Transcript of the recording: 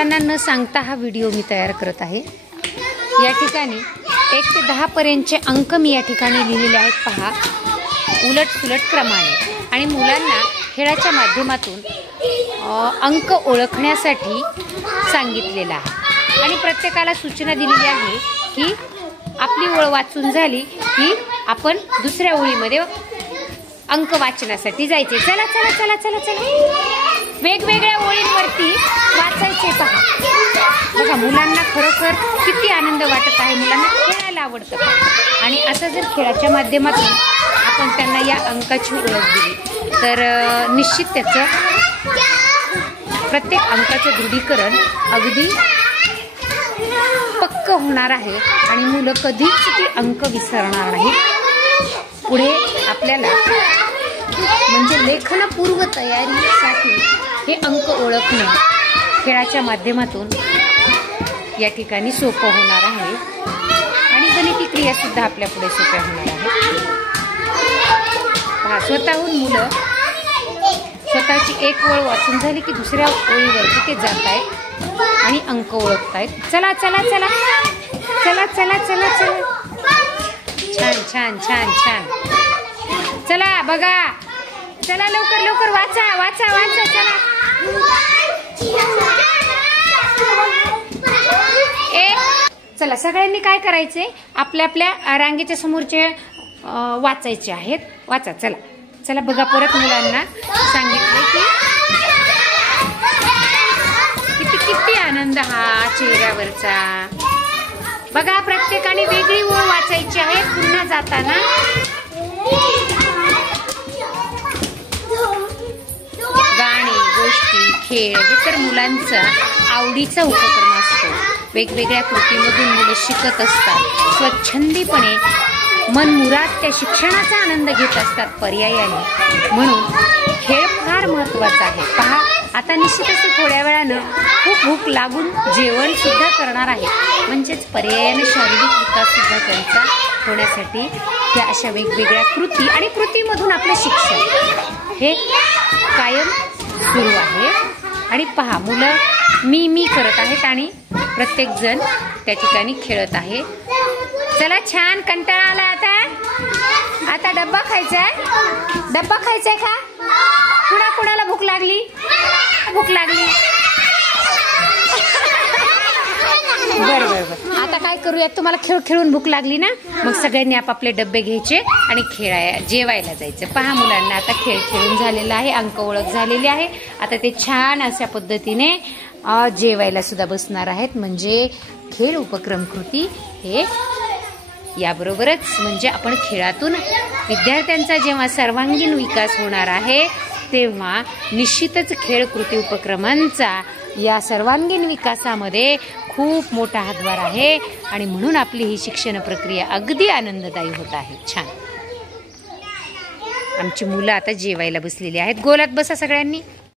मुलांना न सांगता हा व्हिडिओ मी तयार करत आहे। या ठिकाणी 1 ते 10 पर्यंतचे अंक मी या ठिकाणी लिहिलेले आहेत पहा, उलट सुलट क्रमाने। आणि मुलांना खेळाच्या माध्यमातून अंक ओळखण्यासाठी सांगितलेला आहे आणि प्रत्येकाला सूचना दिलेली आहे की आपली ओळ वाचून झाली की आपण दुसऱ्या ओळीमध्ये अंक वाचण्यासाठी जायचे। चला चला चला चला चला, वेगवेगळ्या ओळींवरती वाचायचे पहा। बघा मुलांना खरोखर किती आनंद वाटत आहे, मुलांना खेळायला आवडतं आणि असं जर खेळाच्या माध्यमातून आपण त्यांना या अंकाची ओळख दिली तर निश्चित त्याचं प्रत्येक अंकाचं दृढीकरण अगदी पक्क होणार आहे आणि मुलं कधीच ती अंक विसरणार नाही। पुढे आपल्याला म्हणजे लेखनपूर्व तयारीसाठी हे अंक ओळखणं खेळाच्या माध्यमातून या ठिकाणी सोपं होणार आहे आणि गणिती क्रिया सुद्धा आपल्या पुढे सोप्या होणार आहेत। स्वतःहून मुलं स्वतःची एक ओळ वाचून झाली की दुसऱ्या ओळीवरती ते जात आहेत आणि अंक ओळखतायत। चला चला चला चला चला चला चला, छान छान छान छान, चला बघा, चला लवकर लवकर वाचा वाचा वाचा, चला चला सगळ्यांनी काय करायचे, आपल्या आपल्या रांगेच्या समोरचे वाचायचे आहेत। वाचा, चला चला बघा, परत मुलांना सांगितले की किती किती आनंद हा चेहऱ्यावरचा। बघा प्रत्येकाने वेगळी ओळ वाचायची आहे पुन्हा जाताना। गाणी, गोष्टी, खेळ हे तर मुलांचा आवडीचा उपक्रम असतो। वेगवेगळ्या कृतीमधून मुलं शिकत असतात, स्वच्छंदीपणे मनमुराद त्या शिक्षणाचा आनंद घेत असतात पर्यायाने। म्हणून खेळ फार महत्वाचा आहे। पहा आता निश्चितच थोड्या वेळानं खूप भूक लागून जेवण सुद्धा करणार आहे, म्हणजेच पर्यायाने शारीरिक विकास सुद्धा त्यांचा होण्यासाठी या अशा वेगवेगळ्या कृती आणि कृतीमधून आपलं शिक्षण हे कायम सुरू आहे। आणि पहा मुलं मी करत आहेत आणि प्रत्येक जण त्या ठिकाणी खेळत आहे। चला छान, कंटाळा आला आता डब्बा खायचाय, डब्बा खायचाय का? कुणाला भूक लागली? भूक लागली, बर बर बर, आता काय करूयात, तुम्हाला खेळ खेळून भूक लागली ना, मग सगळ्यांनी आपापले डब्बे घ्यायचे आणि जेवायला जायचं। पहा मुलांना आता खेळ खेळून झालेला आहे, अंक ओळख झालेली आहे, आता ते छान अशा पद्धतीने जेवायला सुद्धा बसणार आहेत। म्हणजे खेळ उपक्रम कृती हे याबरोबरच म्हणजे आपण खेळातून विद्यार्थ्यांचा जेव्हा सर्वांगीण विकास होणार आहे तेव्हा निश्चितच खेळ कृती उपक्रमांचा या सर्वांगीण विकासामध्ये खूप मोठा हातभार आहे आणि म्हणून आपली ही शिक्षण प्रक्रिया अगदी आनंददायी होत आहे। छान, आमची मुलं आता जेवायला बसलेली आहेत। गोलात बसा सगळ्यांनी।